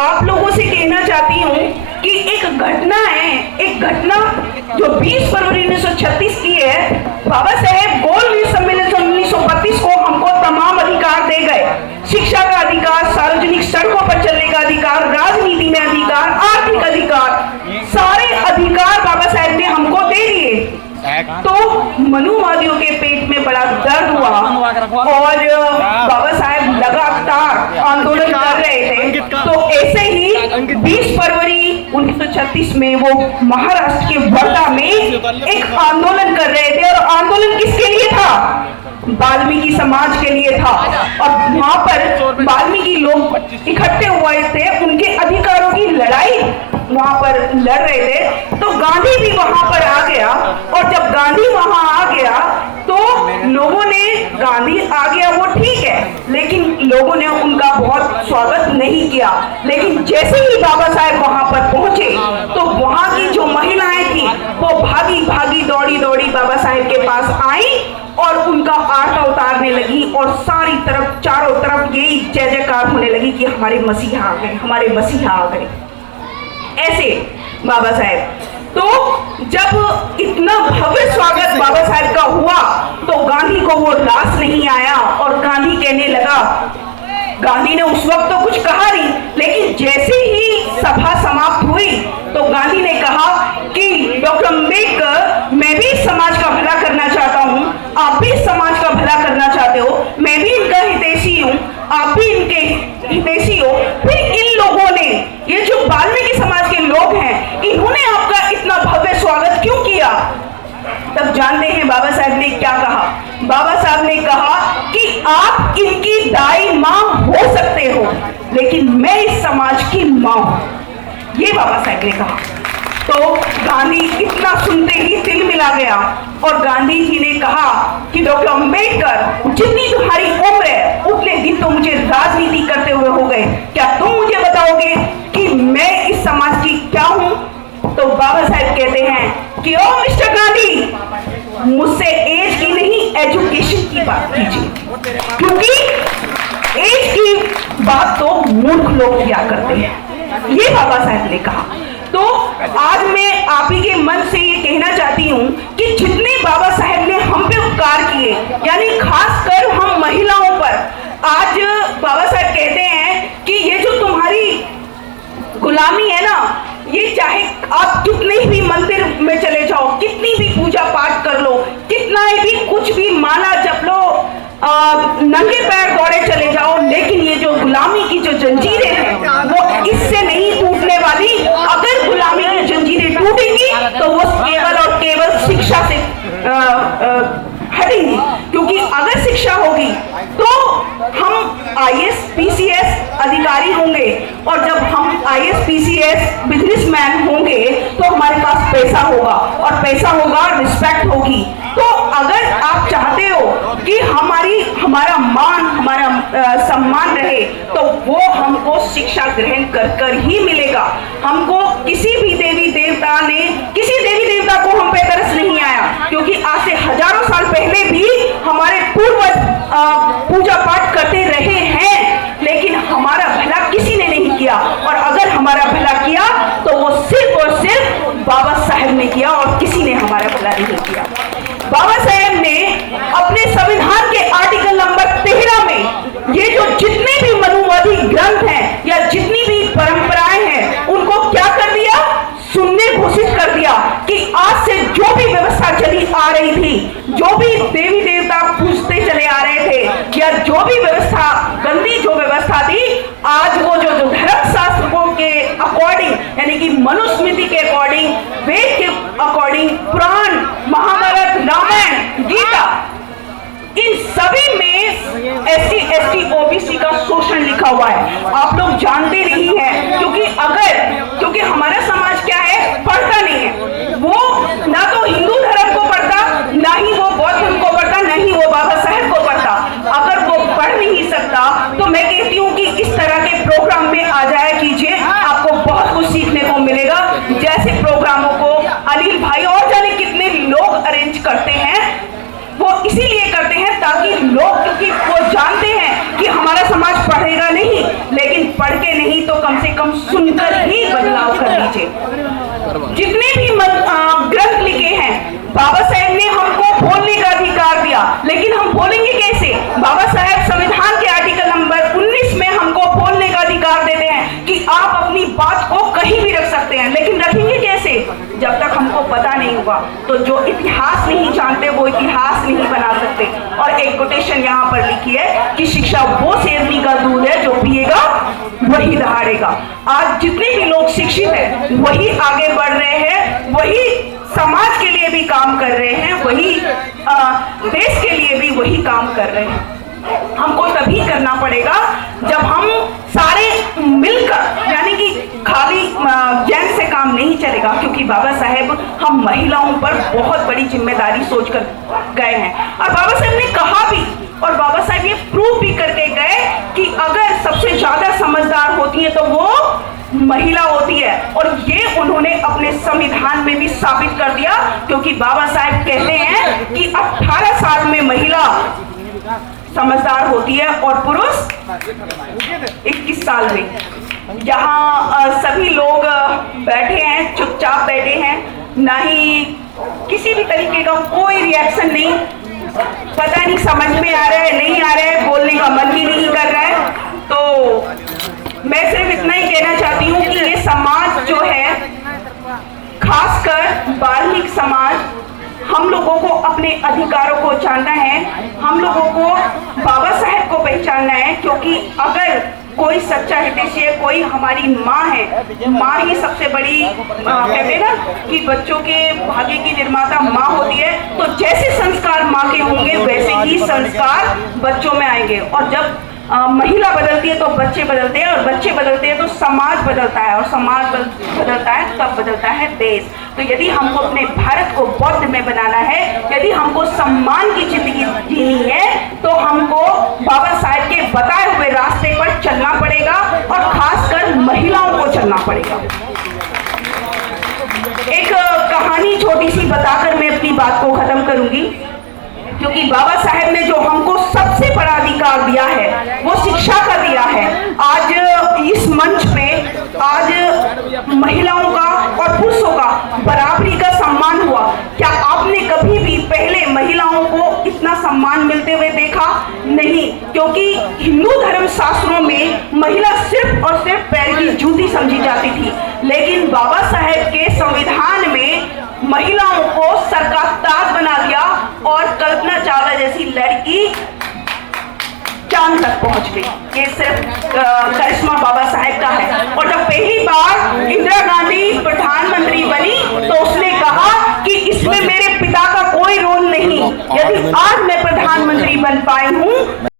आप लोगों से कहना चाहती हूँ कि एक घटना है, एक घटना जो 20 फरवरी 1936 की है। बाबा साहेब गोल मीज सम्मेलन 1932 को हमको तमाम अधिकार दे गए, शिक्षा का अधिकार, सार्वजनिक सड़कों पर चलने का अधिकार, राजनीति में अधिकार, आर्थिक अधिकार, सारे अधिकार बाबा साहेब ने हमको दे दिए। तो मनुवादियों के पेट में बड़ा दर्द हुआ और बाबा साहेब लगातार आंदोलन कर रहे थे। तो ऐसे ही 20 फरवरी 1936 में वो महाराष्ट्र के वर्धा में एक आंदोलन कर रहे थे। और आंदोलन किसके लिए था? वाल्मीकि समाज के लिए था। और वहां पर वाल्मीकि लोग इकट्ठे हुए थे, उनके अधिकारों की लड़ाई वहां पर लड़ रहे थे। तो गांधी भी वहां पर आ गया। और जब गांधी वहां आ गया तो लोगों ने, गांधी आ गया वो ठीक है, लेकिन लोगों ने उनका बहुत स्वागत नहीं किया। लेकिन जैसे ही बाबा साहेब वहां पर पहुंचे तो वहां की जो महिलाएं थी वो भागी भागी दौड़ी दौड़ी बाबा साहेब के पास आई और उनका आरता उतारने लगी। और सारी तरफ, चारों तरफ यही जय जयकार होने लगी कि हमारे मसीहा आ गए, हमारे मसीहा आ गए। ऐसे बाबा साहेब, तो जब इतना भव्य स्वागत बाबा साहेब का हुआ तो गांधी को वो रास नहीं आया और गांधी कहने लगा, गांधी ने उस वक्त तो कुछ कहा नहीं, लेकिन जैसे ही सभा समाप्त हुई तो गांधी ने कहा कि डॉक्टर अम्बेडकर, मैं भी समाज का भला करना चाहता हूं, आप भी समाज का भला करना चाहते हो, मैं भी इनका हितैषी हूं, आप भी इनके हितैषी हो। फिर इन लोगों ने, ये जो वाल्मीकि समाज के लोग हैं, इन्होंने आपका इतना भव्य स्वागत क्यों किया? तब जानते हैं बाबा साहब ने क्या कहा? बाबा साहब ने कहा कि आप इनकी दाई मां हो सकते हो, लेकिन मैं इस समाज की मां हूं। ये बाबा साहब ने कहा। तो गांधी इतना सुनते ही दिल मिला गया और गांधी जी ने कहा कि डॉक्टर अम्बेडकर, जितनी तुम्हारी उम्र है उतने दिन तो मुझे राजनीति करते हुए हो गए, क्या तुम मुझे बताओगे कि मैं इस समाज की क्या हूं? तो बाबा साहब कहते हैं कि ओ मिस्टर गांधी, मुझसे एज की नहीं एजुकेशन की बात कीजिए, क्योंकि एज की बात तो मूर्ख लोग किया करते हैं। ये बाबा साहब ने कहा। तो आज मैं आप ही के मन से ये कहना चाहती हूँ कि जितने बाबा साहब ने हम पे उपकार किए, यानी खासकर हम महिलाओं पर, आज बाबा साहब कहते हैं कि ये जो तुम्हारी गुलामी है ना, ये चाहे आप कितने भी मंदिर में चले जाओ, कितनी भी पूजा पाठ कर लो, कितना भी कुछ भी माला जप लो, नंगे पैर दौड़े चले जाओ, लेकिन ये जो गुलामी की जो जंजीरें हैं वो इससे नहीं टूटने वाली। अगर गुलामी की जंजीरें टूटेंगी तो वो केवल और केवल शिक्षा से हटेंगी, क्योंकि अगर शिक्षा होगी तो हम IAS PCS अधिकारी होंगे, और जब हम IAS PCS बिजनेसमैन होंगे तो हमारे पास पैसा होगा, और पैसा होगा रिस्पेक्ट होगी। तो अगर आप चाहते हो कि हमारा मान, हमारा सम्मान रहे, तो वो हमको शिक्षा ग्रहण कर ही मिलेगा। हमको किसी भी देवी देवता ने, किसी देवी देवता को हम पे तरस नहीं आया, क्योंकि आज से हजारों साल पहले भी हमारे पूर्वज पूजा पाठ करते रहे हैं, लेकिन हमारा भला किसी ने नहीं किया। और अगर हमारा भला किया तो वो सिर्फ और सिर्फ बाबा साहेब ने किया, और किसी ने हमारा भला नहीं किया। बाबा साहेब ने अपने संविधान के आर्टिकल नंबर 13 में ये जो जितने भी मनुवादी ग्रंथ हैं या जितनी भी परंपराएं हैं, उनको क्या कर दिया? शून्य घोषित कर दिया कि आज से जो भी व्यवस्था चली आ रही थी, जो भी देवी देवता पूजते चले आ रहे थे, या जो भी व्यवस्था, गंदी जो व्यवस्था थी, आज वो जो धर्म शास्त्रों के अकॉर्डिंग, यानी कि मनुस्मृति के अकॉर्डिंग, वेद के अकॉर्डिंग, पुराण, महाभारत, रामायण, गीता, इन सभी में SC ST OBC का शोषण लिखा हुआ है। आप लोग जानते नहीं हैं, क्योंकि हमारा समाज क्या है, पढ़ता नहीं है। वो ना तो हिंदू धर्म को पढ़ता, ना ही वो बौद्ध धर्म को पढ़ता, ना ही वो बाबा साहेब को पढ़ता। अगर वो पढ़ नहीं सकता तो मैं कहती हूँ कि इस तरह के प्रोग्राम में आ जाया कीजिए, आपको बहुत कुछ सीखने को मिलेगा। जैसे प्रोग्रामों को अनिल भाई और जाने कितने लोग अरेंज करते हैं, वो इसीलिए करते हैं ताकि लोग, क्योंकि वो जानते हैं कि हमारा समाज पढ़ेगा नहीं, लेकिन पढ़ के नहीं तो तो कम से कम सुनकर ही बदलाव कर लीजिए। जितने भी ग्रंथ लिखे हैं, बाबा साहेब ने हमको बोलने का अधिकार दिया, लेकिन हम बोलेंगे कैसे? बाबा साहेब संविधान के आर्टिकल नंबर 19 में हमको बोलने का अधिकार देते हैं कि आप अपनी बात को कहीं भी रख सकते हैं, लेकिन रखेंगे कैसे? जब तक हमको पता नहीं होगा। तो जो इतिहास नहीं जानते वो इतिहास नहीं बना सकते। और एक कोटेशन यहाँ पर लिखी है कि शिक्षा वो शेरनी का दूध है जो पिएगा वही दहाड़ेगा। आज जितने भी लोग शिक्षित हैं वही आगे बढ़ रहे हैं, वही समाज के लिए भी काम कर रहे हैं, वही देश के लिए भी वही काम कर रहे हैं। हमको तभी करना पड़ेगा जब हम सारे मिलकर, यानी कि खाली जेंट्स से काम नहीं चलेगा, क्योंकि बाबा साहेब हम महिलाओं पर बहुत बड़ी जिम्मेदारी सोचकर गए हैं। और बाबा साहेब ने कहा भी, और बाबा साहेब ये प्रूव भी करके गए कि अगर सबसे ज्यादा समझदार होती है तो वो महिला होती है। और ये उन्होंने अपने संविधान में भी साबित कर दिया, क्योंकि बाबा साहेब कहते हैं कि 18 साल में महिला समझदार होती है और पुरुष 21 साल में। यहाँ सभी लोग बैठे हैं, चुपचाप बैठे हैं, ना ही किसी भी तरीके का कोई रिएक्शन नहीं, पता नहीं समझ में आ रहा है नहीं आ रहा है, बोलने का मन ही नहीं कर रहा है। तो मैं सिर्फ इतना ही कहना चाहती हूँ कि ये समाज जो है, खासकर बाल्मीकि समाज, हम लोगों को अपने अधिकारों को जानना है, हम लोगों को बाबा साहेब को पहचानना है। क्योंकि अगर कोई सच्चा हितैषी है, कोई हमारी माँ है, माँ ही सबसे बड़ी कहते हैं ना कि बच्चों के भाग्य की निर्माता माँ होती है। तो जैसे संस्कार माँ के होंगे वैसे ही संस्कार बच्चों में आएंगे। और जब महिला बदलती है तो बच्चे बदलते हैं, और बच्चे बदलते हैं तो समाज बदलता है, और समाज बदलता है तब बदलता है देश। तो यदि हमको अपने भारत को बौद्ध में बनाना है, यदि हमको सम्मान की जिंदगी जीनी है, तो हमको बाबा साहेब के बताए हुए रास्ते पर चलना पड़ेगा, और खासकर महिलाओं को चलना पड़ेगा। एक कहानी छोटी सी बताकर मैं अपनी बात को खत्म करूंगी, क्योंकि बाबा साहेब ने जो हमको सबसे बड़ा अधिकार दिया है वो शिक्षा का दिया है। आज इस मंच पे आज महिलाओं का और पुरुषों का बराबरी का सम्मान हुआ। क्या आपने कभी भी पहले महिलाओं को इतना सम्मान मिलते हुए देखा? नहीं, क्योंकि हिंदू धर्म शास्त्रों में महिला सिर्फ और सिर्फ पैर की जूती समझी जाती थी, लेकिन बाबा साहेब के संविधान में महिलाओं को सर का ताज बना दिया, और कल्पना चावला जैसी लड़की चांद तक पहुंच गई। ये सिर्फ करिश्मा बाबा साहेब का है। और जब पहली बार इंदिरा गांधी प्रधानमंत्री बनी तो उसने कहा कि इसमें मेरे पिता का कोई रोल नहीं, यदि आज मैं प्रधानमंत्री बन पाई हूं